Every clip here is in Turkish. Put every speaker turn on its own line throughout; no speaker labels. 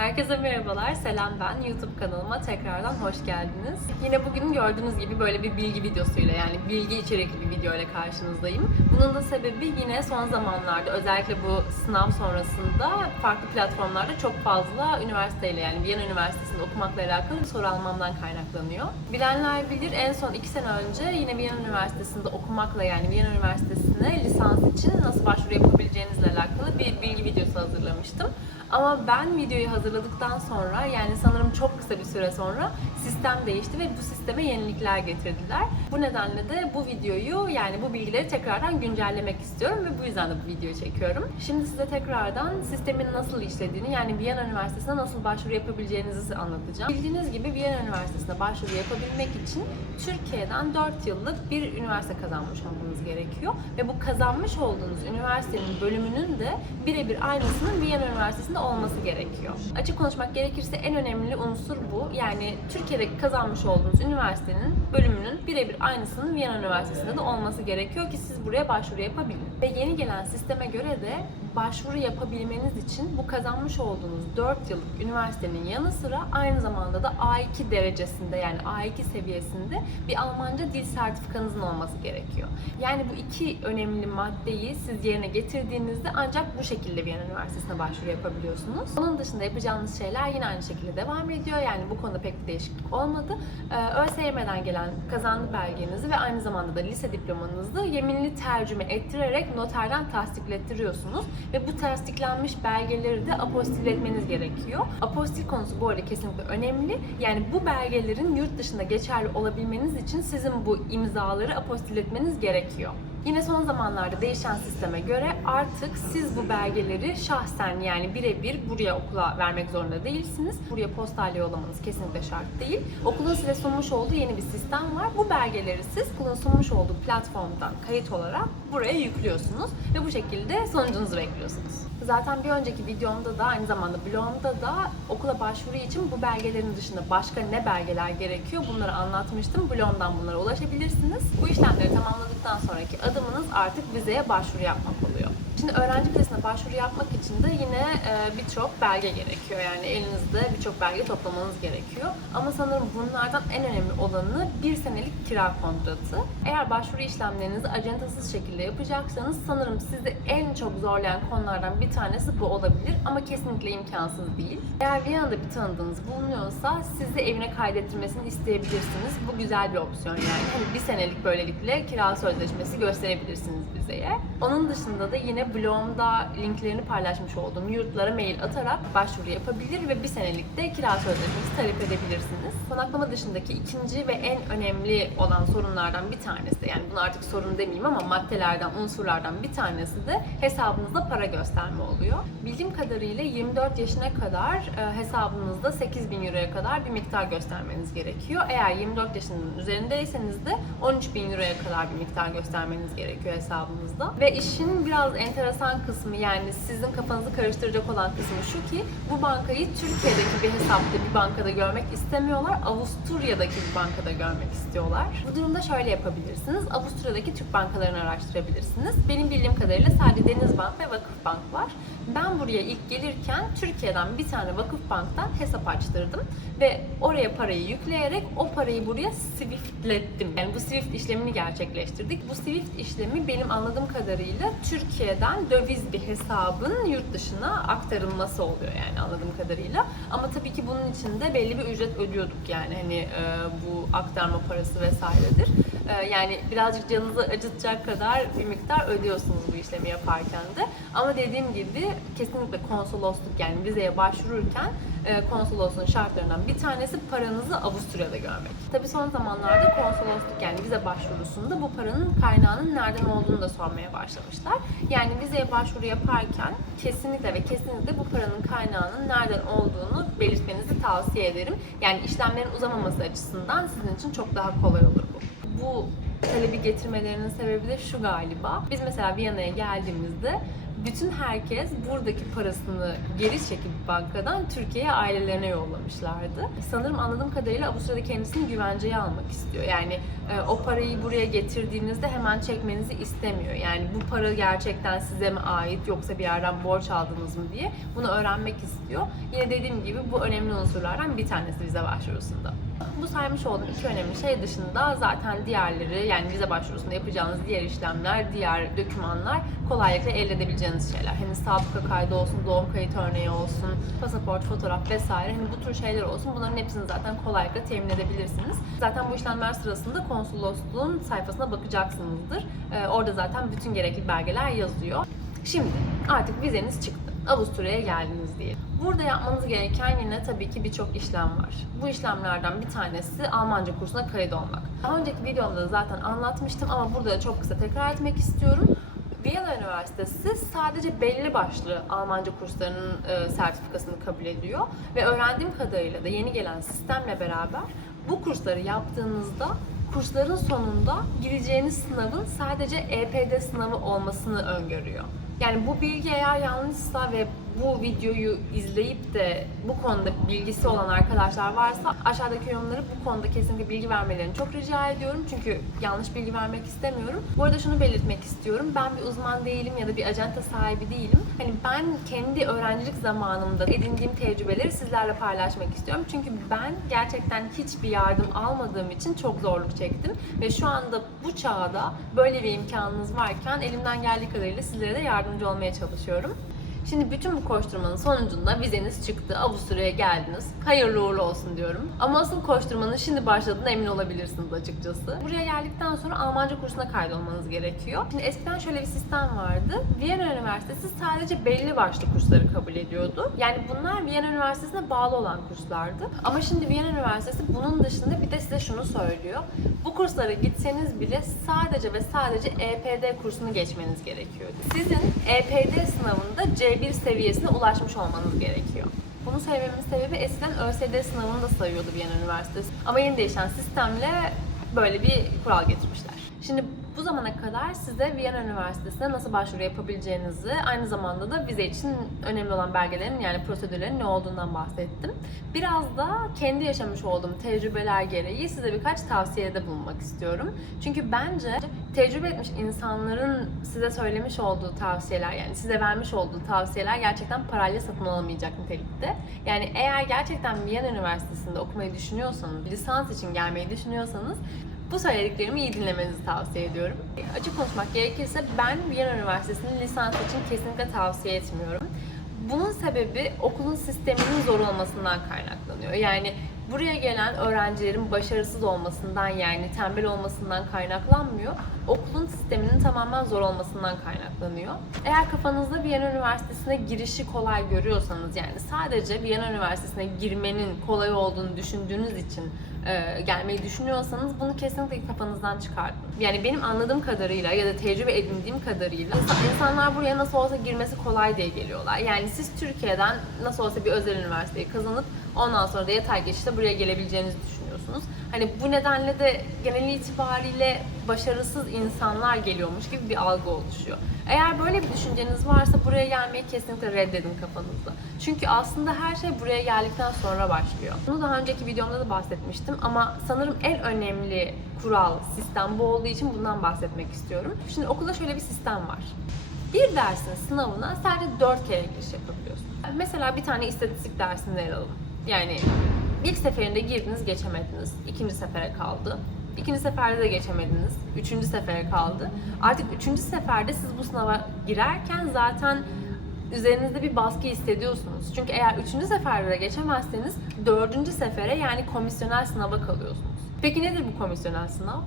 Herkese merhabalar, selam ben. YouTube kanalıma tekrardan hoş geldiniz. Yine bugün gördüğünüz gibi böyle bir bilgi videosuyla yani bilgi içerikli bir video ile karşınızdayım. Bunun da sebebi yine son zamanlarda özellikle bu sınav sonrasında farklı platformlarda çok fazla üniversiteyle yani Viyana Üniversitesi'nde okumakla alakalı soru almamdan kaynaklanıyor. Bilenler bilir en son iki sene önce yine Viyana Üniversitesi'nde okumakla yani Viyana Üniversitesi'ne lisans için nasıl başvuru yapabileceğinizle alakalı bir bilgi videosu hazırlamıştım. Ama ben videoyu hazırladıktan sonra yani sanırım çok kısa bir süre sonra sistem değişti ve bu sisteme yenilikler getirdiler. Bu nedenle de bu videoyu yani bu bilgileri tekrardan güncellemek istiyorum ve bu yüzden de bu videoyu çekiyorum. Şimdi size tekrardan sistemin nasıl işlediğini yani Viyana Üniversitesi'ne nasıl başvuru yapabileceğinizi anlatacağım. Bildiğiniz gibi Viyana Üniversitesi'ne başvuru yapabilmek için Türkiye'den 4 yıllık bir üniversite kazanmış olmanız gerekiyor ve bu kazanmış olduğunuz üniversitenin bölümünün de birebir aynısının Viyana Üniversitesi'nde olması gerekiyor. Açık konuşmak gerekirse en önemli unsur bu. Yani Türkiye'de kazanmış olduğunuz üniversitenin bölümünün birebir aynısının Viyana Üniversitesi'nde de olması gerekiyor ki siz buraya başvuru yapabilin. Ve yeni gelen sisteme göre de başvuru yapabilmeniz için bu kazanmış olduğunuz 4 yıllık üniversitenin yanı sıra aynı zamanda da A2 derecesinde yani A2 seviyesinde bir Almanca dil sertifikanızın olması gerekiyor. Yani bu iki önemli maddeyi siz yerine getirdiğinizde ancak bu şekilde Viyana Üniversitesi'ne başvuru yapabiliyorsunuz. Onun dışında yapacağınız şeyler yine aynı şekilde devam ediyor. Yani bu konuda pek bir değişiklik olmadı. Ee, ÖSYM'den gelen kazandı belgenizi ve aynı zamanda da lise diplomanızı yeminli tercüme ettirerek noterden tasdiklettiriyorsunuz ve bu tasdiklenmiş belgeleri de apostil etmeniz gerekiyor. Apostil konusu bu arada kesinlikle önemli. Yani bu belgelerin yurt dışında geçerli olabilmeniz için sizin bu imzaları apostil etmeniz gerekiyor. Yine son zamanlarda değişen sisteme göre artık siz bu belgeleri şahsen yani birebir buraya okula vermek zorunda değilsiniz. Buraya postayla yollamanız kesinlikle şart değil. Okulun size sunmuş olduğu yeni bir sistem var. Bu belgeleri siz okulun sunmuş olduğu platformdan kayıt olarak buraya yüklüyorsunuz ve bu şekilde sonucunuzu bekliyorsunuz. Zaten bir önceki videomda da aynı zamanda blogumda da okula başvuru için bu belgelerin dışında başka ne belgeler gerekiyor bunları anlatmıştım. Blogumdan bunlara ulaşabilirsiniz. Bu işlemleri tamamladıktan sonraki adımınız artık vizeye başvuru yapmak oluyor. Şimdi öğrenci vizesine başvuru yapmak için de yine e, birçok belge gerekiyor. Yani elinizde birçok belge toplamanız gerekiyor. Ama sanırım bunlardan en önemli olanı bir senelik kira kontratı. Eğer başvuru işlemlerinizi acentasız şekilde yapacaksanız sanırım sizi en çok zorlayan konulardan bir tanesi bu olabilir ama kesinlikle imkansız değil. Eğer Viyana'da bir tanıdığınız bulunuyorsa sizi evine kaydettirmesini isteyebilirsiniz. Bu güzel bir opsiyon yani. Hani bir senelik böylelikle kira sözleşmesi gösterebilirsiniz vizeye. Onun dışında da yine blogumda linklerini paylaşmış olduğum yurtlara mail atarak başvuru yapabilir ve bir senelik de kira sözleşmesi talep edebilirsiniz. Konaklama dışındaki ikinci ve en önemli olan sorunlardan bir tanesi yani bunu artık sorun demeyeyim ama maddelerden, unsurlardan bir tanesi de hesabınızda para gösterme oluyor. Bildiğim kadarıyla 24 yaşına kadar e, hesabınızda 8 bin euroya kadar bir miktar göstermeniz gerekiyor. Eğer 24 yaşının üzerindeyseniz de 13 bin euroya kadar bir miktar göstermeniz gerekiyor hesabınızda. Ve işin biraz enteresan kısmı yani sizin kafanızı karıştıracak olan kısmı şu ki bu bankayı Türkiye'deki bir hesapta bir bankada görmek istemiyorlar. Avusturya'daki bir bankada görmek istiyorlar. Bu durumda şöyle yapabilirsiniz. Avusturya'daki Türk bankalarını araştırabilirsiniz. Benim bildiğim kadarıyla sadece Denizbank ve Vakıfbank var. Ben buraya ilk gelirken Türkiye'den bir tane Vakıfbank'tan hesap açtırdım ve oraya parayı yükleyerek o parayı buraya Swift'lettim. Yani bu Swift işlemini gerçekleştirdik. Bu Swift işlemi benim anladığım kadarıyla Türkiye'den döviz bir hesabın yurt dışına aktarılması oluyor yani anladığım kadarıyla. Ama tabii ki bunun için de belli bir ücret ödüyorduk yani hani e, bu aktarma parası vesairedir. E, yani birazcık canınızı acıtacak kadar bir miktar ödüyorsunuz bu işlemi yaparken de. Ama dediğim gibi kesinlikle konsolosluk yani vizeye başvururken e, konsolosluğun şartlarından bir tanesi paranızı Avusturya'da görmek. Tabii son zamanlarda konsolosluk yani vize başvurusunda bu paranın kaynağının nereden olduğunu da sormaya başlamışlar. Yani vizeye başvuru yaparken kesinlikle ve kesinlikle bu paranın kaynağının nereden olduğunu belirtmenizi tavsiye ederim. Yani işlemlerin uzamaması açısından sizin için çok daha kolay olur bu. Bu talebi getirmelerinin sebebi de şu galiba. Biz mesela Viyana'ya geldiğimizde bütün herkes buradaki parasını geri çekip bankadan Türkiye'ye ailelerine yollamışlardı. Sanırım anladığım kadarıyla bu sırada kendisini güvenceye almak istiyor. Yani e, o parayı buraya getirdiğinizde hemen çekmenizi istemiyor. Yani bu para gerçekten size mi ait yoksa bir yerden borç aldınız mı diye bunu öğrenmek istiyor. Yine dediğim gibi bu önemli unsurlardan bir tanesi vize başvurusunda. Bu saymış olduğum iki önemli şey dışında zaten diğerleri yani vize başvurusunda yapacağınız diğer işlemler, diğer dokümanlar kolaylıkla elde edebileceğiniz şeyler. Hani sabıka kaydı olsun, doğum kayıt örneği olsun, pasaport, fotoğraf vesaire hani bu tür şeyler olsun. Bunların hepsini zaten kolaylıkla temin edebilirsiniz. Zaten bu işlemler sırasında konsolosluğun sayfasına bakacaksınızdır. Ee, orada zaten bütün gerekli belgeler yazıyor. Şimdi artık vizeniz çıktı. Avusturya'ya geldiniz diye. Burada yapmanız gereken yine tabii ki birçok işlem var. Bu işlemlerden bir tanesi Almanca kursuna kayıt olmak. Daha önceki videomda da zaten anlatmıştım ama burada da çok kısa tekrar etmek istiyorum. Viyana Üniversitesi sadece belli başlı Almanca kurslarının e, sertifikasını kabul ediyor ve öğrendiğim kadarıyla da yeni gelen sistemle beraber bu kursları yaptığınızda kursların sonunda gireceğiniz sınavın sadece EPD sınavı olmasını öngörüyor. Yani bu bilgi eğer yanlışsa ve bu videoyu izleyip de bu konuda bilgisi olan arkadaşlar varsa aşağıdaki yorumları bu konuda kesinlikle bilgi vermelerini çok rica ediyorum. Çünkü yanlış bilgi vermek istemiyorum. Bu arada şunu belirtmek istiyorum. Ben bir uzman değilim ya da bir acenta sahibi değilim. Hani ben kendi öğrencilik zamanımda edindiğim tecrübeleri sizlerle paylaşmak istiyorum. Çünkü ben gerçekten hiçbir yardım almadığım için çok zorluk çektim. Ve şu anda bu çağda böyle bir imkanınız varken elimden geldiği kadarıyla sizlere de yardımcı olmaya çalışıyorum. Şimdi bütün bu koşturmanın sonucunda vizeniz çıktı, Avusturya'ya geldiniz. Hayırlı uğurlu olsun diyorum. Ama asıl koşturmanın şimdi başladığına emin olabilirsiniz açıkçası. Buraya geldikten sonra Almanca kursuna kaydolmanız gerekiyor. Şimdi eskiden şöyle bir sistem vardı. Viyana Üniversitesi sadece belli başlı kursları kabul ediyordu. Yani bunlar Viyana Üniversitesi'ne bağlı olan kurslardı. Ama şimdi Viyana Üniversitesi bunun dışında bir de size şunu söylüyor. Bu kurslara gitseniz bile sadece ve sadece EPD kursunu geçmeniz gerekiyor. Sizin EPD sınavında C1 seviyesine ulaşmış olmanız gerekiyor. Bunu söylememin sebebi eskiden ÖSD sınavını da sayıyordu Viyana Üniversitesi. Ama yeni değişen sistemle böyle bir kural getirmişler. Şimdi bu zamana kadar size Viyana Üniversitesi'ne nasıl başvuru yapabileceğinizi, aynı zamanda da vize için önemli olan belgelerin yani prosedürlerin ne olduğundan bahsettim. Biraz da kendi yaşamış olduğum tecrübeler gereği size birkaç tavsiyede bulunmak istiyorum. Çünkü bence tecrübe etmiş insanların size söylemiş olduğu tavsiyeler yani size vermiş olduğu tavsiyeler gerçekten parayla satın alamayacak nitelikte. Yani eğer gerçekten Viyana Üniversitesi'nde okumayı düşünüyorsanız, lisans için gelmeyi düşünüyorsanız bu söylediklerimi iyi dinlemenizi tavsiye ediyorum. Açık konuşmak gerekirse ben Viyana Üniversitesi'nin lisans için kesinlikle tavsiye etmiyorum. Bunun sebebi okulun sisteminin zor olmasından kaynaklanıyor. Yani buraya gelen öğrencilerin başarısız olmasından yani tembel olmasından kaynaklanmıyor. Okulun sisteminin tamamen zor olmasından kaynaklanıyor. Eğer kafanızda Viyana Üniversitesi'ne girişi kolay görüyorsanız yani sadece Viyana Üniversitesi'ne girmenin kolay olduğunu düşündüğünüz için e, gelmeyi düşünüyorsanız bunu kesinlikle kafanızdan çıkartın. Yani benim anladığım kadarıyla ya da tecrübe edindiğim kadarıyla insanlar buraya nasıl olsa girmesi kolay diye geliyorlar. Yani siz Türkiye'den nasıl olsa bir özel üniversiteyi kazanıp ondan sonra da yatay geçişte buraya gelebileceğinizi düşünüyorsunuz. Hani bu nedenle de genel itibariyle başarısız insanlar geliyormuş gibi bir algı oluşuyor. Eğer böyle bir düşünceniz varsa buraya gelmeyi kesinlikle reddedin kafanızda. Çünkü aslında her şey buraya geldikten sonra başlıyor. Bunu daha önceki videomda da bahsetmiştim ama sanırım en önemli kural, sistem bu olduğu için bundan bahsetmek istiyorum. Şimdi okulda şöyle bir sistem var. Bir dersin sınavına sadece 4 kere giriş yapabiliyorsun. Mesela bir tane istatistik dersinde yer alalım. Yani ilk seferinde girdiniz geçemediniz. İkinci sefere kaldı. İkinci seferde de geçemediniz. Üçüncü sefere kaldı. Artık üçüncü seferde siz bu sınava girerken zaten üzerinizde bir baskı hissediyorsunuz. Çünkü eğer üçüncü seferde de geçemezseniz dördüncü sefere yani komisyonel sınava kalıyorsunuz. Peki nedir bu komisyonel sınav?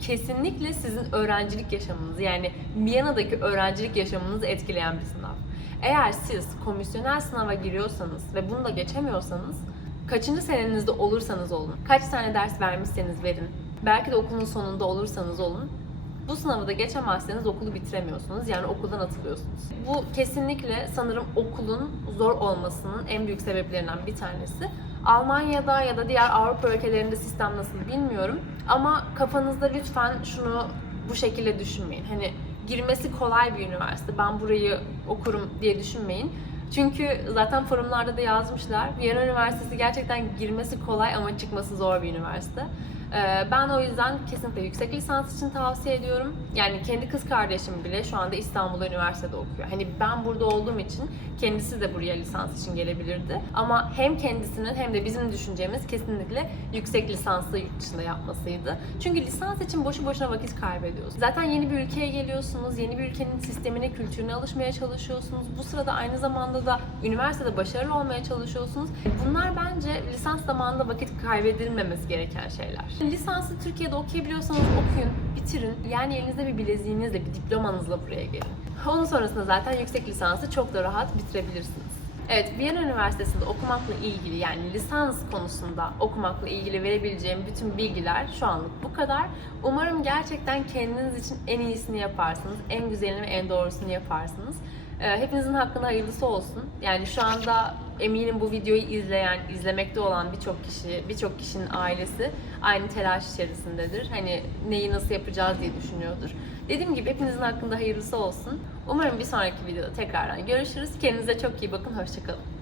Kesinlikle sizin öğrencilik yaşamınızı yani Viyana'daki öğrencilik yaşamınızı etkileyen bir sınav. Eğer siz komisyonel sınava giriyorsanız ve bunu da geçemiyorsanız kaçıncı senenizde olursanız olun, kaç tane ders vermişseniz verin, belki de okulun sonunda olursanız olun, bu sınavı da geçemezseniz okulu bitiremiyorsunuz. Yani okuldan atılıyorsunuz. Bu kesinlikle sanırım okulun zor olmasının en büyük sebeplerinden bir tanesi. Almanya'da ya da diğer Avrupa ülkelerinde sistem nasıl bilmiyorum. Ama kafanızda lütfen şunu bu şekilde düşünmeyin. Hani girmesi kolay bir üniversite. Ben burayı okurum diye düşünmeyin. Çünkü zaten forumlarda da yazmışlar. Viyana Üniversitesi gerçekten girmesi kolay ama çıkması zor bir üniversite. Ee, Ben o yüzden kesinlikle yüksek lisans için tavsiye ediyorum. Yani kendi kız kardeşim bile şu anda İstanbul Üniversitede okuyor. Hani ben burada olduğum için kendisi de buraya lisans için gelebilirdi. Ama hem kendisinin hem de bizim düşüncemiz kesinlikle yüksek lisanslı yurt dışında yapmasıydı. Çünkü lisans için boşu boşuna vakit kaybediyorsunuz. Zaten yeni bir ülkeye geliyorsunuz, yeni bir ülkenin sistemine, kültürüne alışmaya çalışıyorsunuz. Bu sırada aynı zamanda da üniversitede başarılı olmaya çalışıyorsunuz. Bunlar bence lisans zamanında vakit kaybedilmemesi gereken şeyler. Lisansı Türkiye'de okuyabiliyorsanız okuyun, bitirin. Yani elinizde bir bileziğinizle, bir diplomanızla buraya gelin. Onun sonrasında zaten yüksek lisansı çok da rahat bitirebilirsiniz. Evet, Viyana Üniversitesi'nde okumakla ilgili yani lisans konusunda okumakla ilgili verebileceğim bütün bilgiler şu anlık bu kadar. Umarım gerçekten kendiniz için en iyisini yaparsınız, en güzelini ve en doğrusunu yaparsınız. Ee, Hepinizin hakkında hayırlısı olsun. Yani şu anda eminim bu videoyu izleyen, izlemekte olan birçok kişi, birçok kişinin ailesi aynı telaş içerisindedir. Hani neyi nasıl yapacağız diye düşünüyordur. Dediğim gibi hepinizin hakkında hayırlısı olsun. Umarım bir sonraki videoda tekrardan görüşürüz. Kendinize çok iyi bakın. Hoşçakalın.